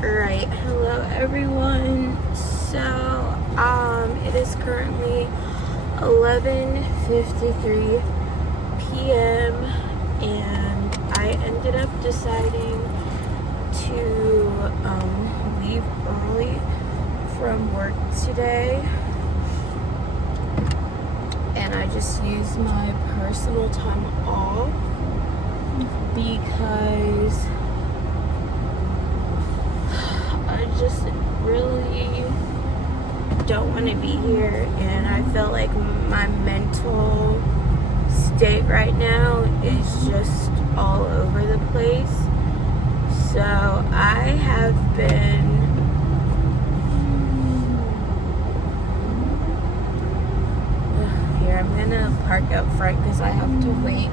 Alright, hello everyone. So, it is currently 11:53 p.m. and I ended up deciding to leave early from work today, and I just used my personal time off because I just really don't want to be here, and I feel like my mental state right now is just all over the place. So I have been here. I'm gonna park out front because I have to wait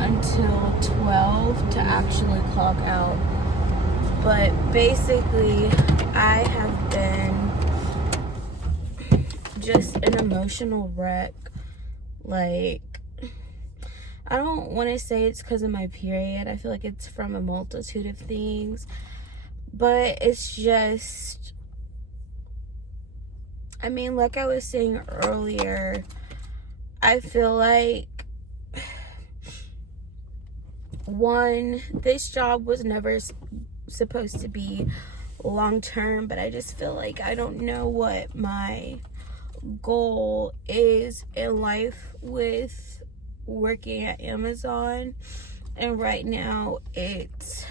until 12 to actually clock out. But basically, I have been just an emotional wreck. Like, I don't want to say it's because of my period. I feel like it's from a multitude of things. But it's just, I mean, like I was saying earlier, I feel like, one, this job was never supposed to be long term, but I just feel like I don't know what my goal is in life with working at Amazon, and right now it's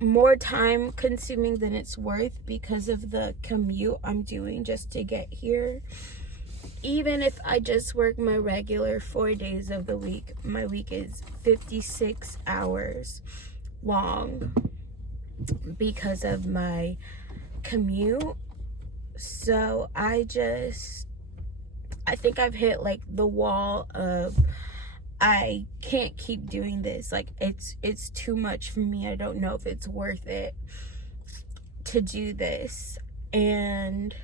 more time consuming than it's worth because of the commute I'm doing just to get here. Even if I just work my regular 4 days of the week, my week is 56 hours long because of my commute. So I think I've hit like the wall of I can't keep doing this. Like, it's too much for me. I don't know if it's worth it to do this. And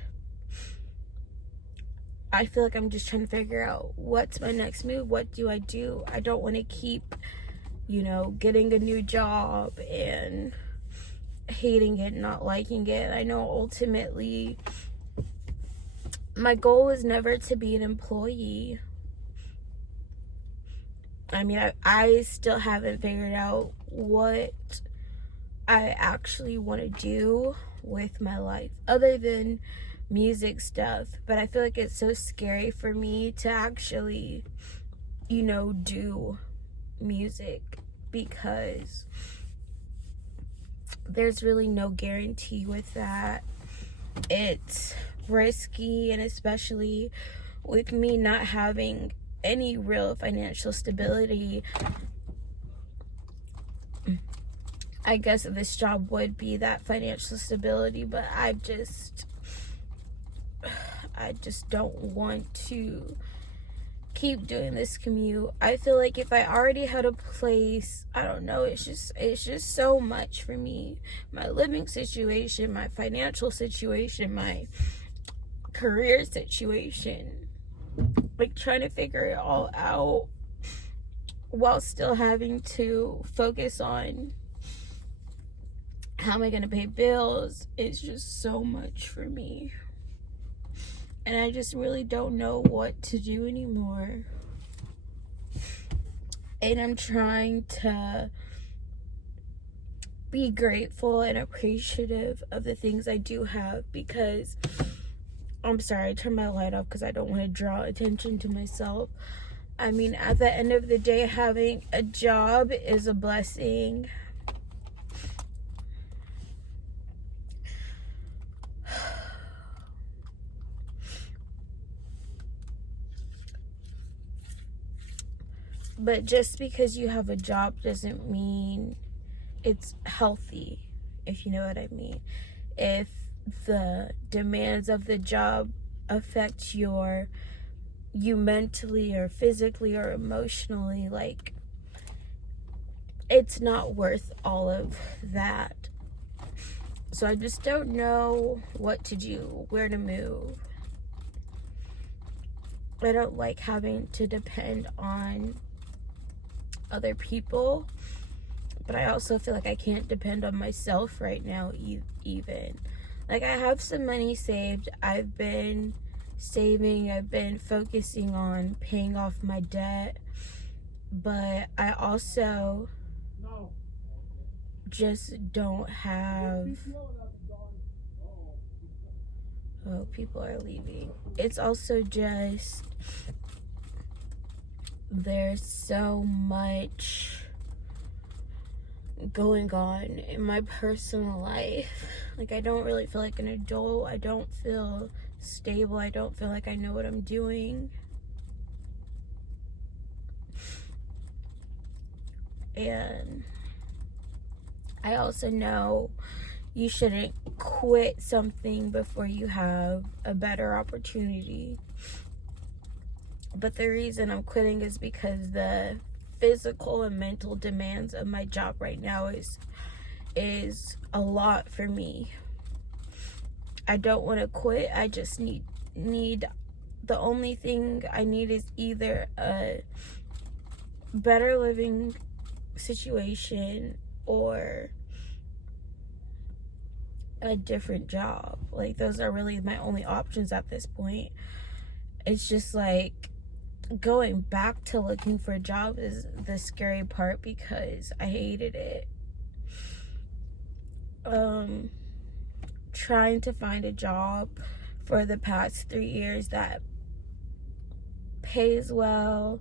I feel like I'm just trying to figure out what's my next move. What do? I don't want to keep, getting a new job and hating it, not liking it. I know ultimately my goal was never to be an employee. I mean, I still haven't figured out what I actually want to do with my life other than music stuff. But I feel like it's so scary for me to actually, do music because there's really no guarantee with that. It's risky, and especially with me not having any real financial stability, I guess this job would be that financial stability, but I just don't want to keep doing this commute. I feel like if I already had a place, I don't know, it's just so much for me. My living situation, my financial situation, my career situation, like trying to figure it all out while still having to focus on how am I gonna pay bills. It's just so much for me, and I just really don't know what to do anymore. And I'm trying to be grateful and appreciative of the things I do have, because I'm sorry, I turned my light off because I don't want to draw attention to myself. I mean, at the end of the day, having a job is a blessing. But just because you have a job doesn't mean it's healthy, if you know what I mean. If the demands of the job affect you mentally or physically or emotionally, like, it's not worth all of that. So I just don't know what to do, where to move. I don't like having to depend on other people but I also feel like I can't depend on myself right now even. Like, I have some money saved. I've been saving. I've been focusing on paying off my debt. But I also just don't have... Oh, people are leaving. It's also just... There's so much going on in my personal life. Like, I don't really feel like an adult. I don't feel stable. I don't feel like I know what I'm doing. And I also know you shouldn't quit something before you have a better opportunity. But the reason I'm quitting is because the physical and mental demands of my job right now is a lot for me. I don't want to quit. I just need the only thing I need is either a better living situation or a different job. Like, those are really my only options at this point. It's just like going back to looking for a job is the scary part because I hated it. Trying to find a job for the past 3 years that pays well,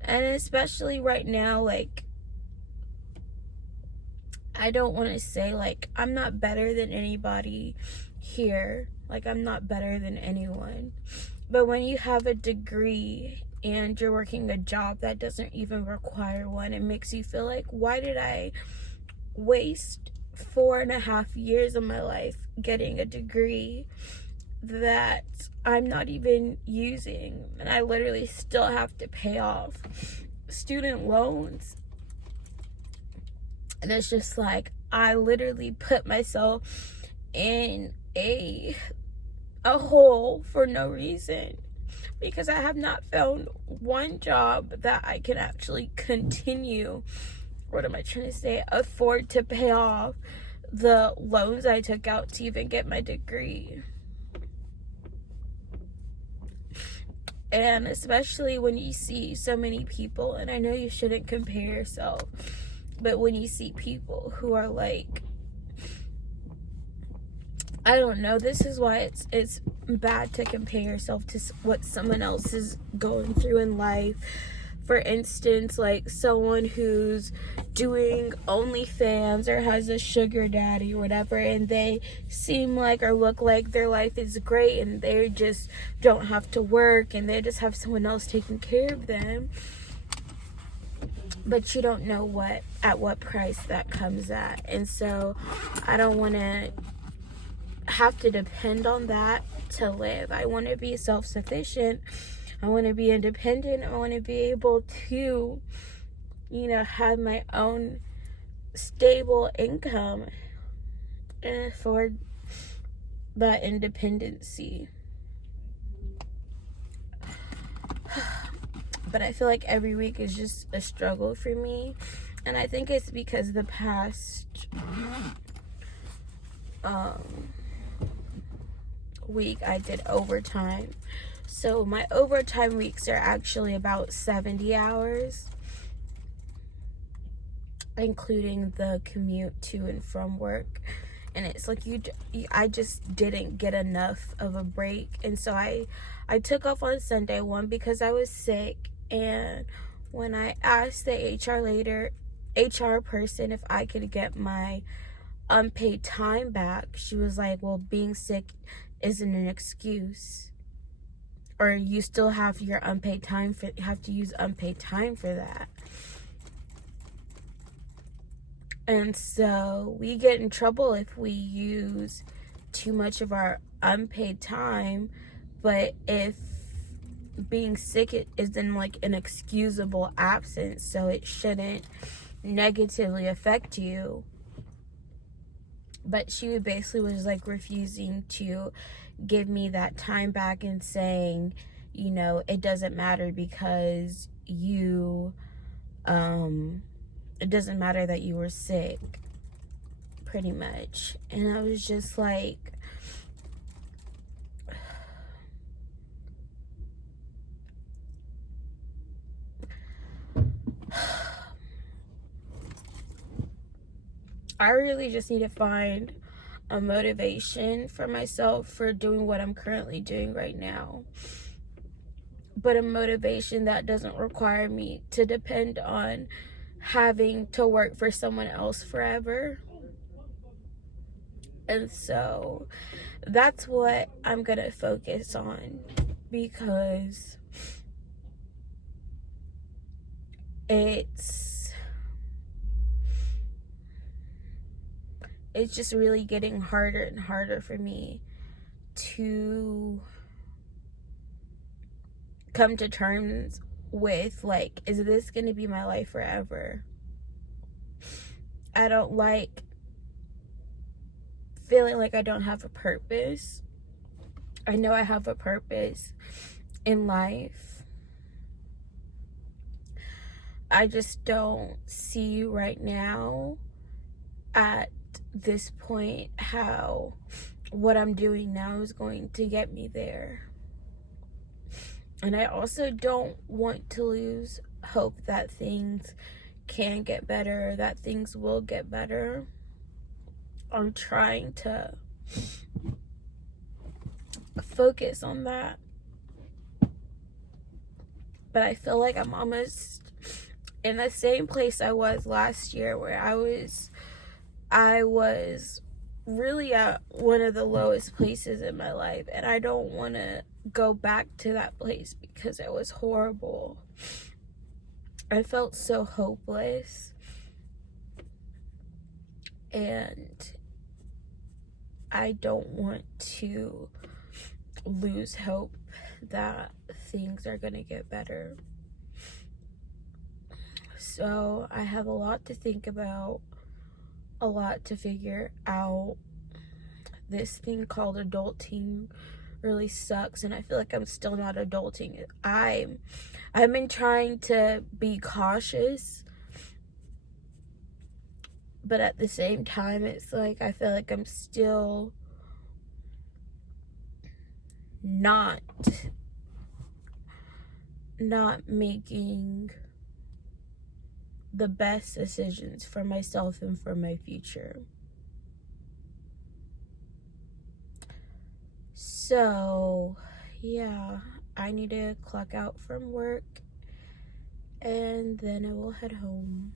and especially right now, like, I don't want to say, like, I'm not better than anybody here. Like, I'm not better than anyone. But when you have a degree and you're working a job that doesn't even require one, it makes you feel like, why did I waste 4.5 years of my life getting a degree that I'm not even using? And I literally still have to pay off student loans. And it's just like, I literally put myself in a hole for no reason, because I have not found one job that I can actually continue, what am I trying to say, afford to pay off the loans I took out to even get my degree. And especially when you see so many people, and I know you shouldn't compare yourself, but when you see people who are like, I don't know, this is why it's bad to compare yourself to what someone else is going through in life. For instance, like someone who's doing OnlyFans or has a sugar daddy or whatever, and they seem like or look like their life is great and they just don't have to work and they just have someone else taking care of them. But you don't know at what price that comes at. And so I don't want to have to depend on that to live. I want to be self-sufficient. I want to be independent. I want to be able to, have my own stable income and afford that independency. But I feel like every week is just a struggle for me. And I think it's because the past week I did overtime. So my overtime weeks are actually about 70 hours, including the commute to and from work. And it's like I just didn't get enough of a break. And so I took off on Sunday, one, because I was sick. And when I asked the HR person if I could get my unpaid time back, she was like, well, being sick isn't an excuse, or you still have your unpaid time have to use unpaid time for that. And so we get in trouble if we use too much of our unpaid time. But if being sick isn't like an excusable absence, so it shouldn't negatively affect you. But she basically was like refusing to give me that time back and saying, it doesn't matter because you it doesn't matter that you were sick, pretty much. And I was just like, I really just need to find a motivation for myself for doing what I'm currently doing right now. But a motivation that doesn't require me to depend on having to work for someone else forever. And so that's what I'm gonna focus on, because it's just really getting harder and harder for me to come to terms with, like, is this gonna be my life forever? I don't like feeling like I don't have a purpose. I know I have a purpose in life. I just don't see right now at this point how what I'm doing now is going to get me there. And I also don't want to lose hope that things can get better, that things will get better. I'm trying to focus on that. But I feel like I'm almost in the same place I was last year, where I was really at one of the lowest places in my life, and I don't want to go back to that place because it was horrible. I felt so hopeless, and I don't want to lose hope that things are gonna get better. So I have a lot to think about, a lot to figure out. This thing called adulting really sucks, and I feel like I'm still not adulting. I've been trying to be cautious, but at the same time, it's like I feel like I'm still not making the best decisions for myself and for my future. So, yeah, I need to clock out from work, and then I will head home.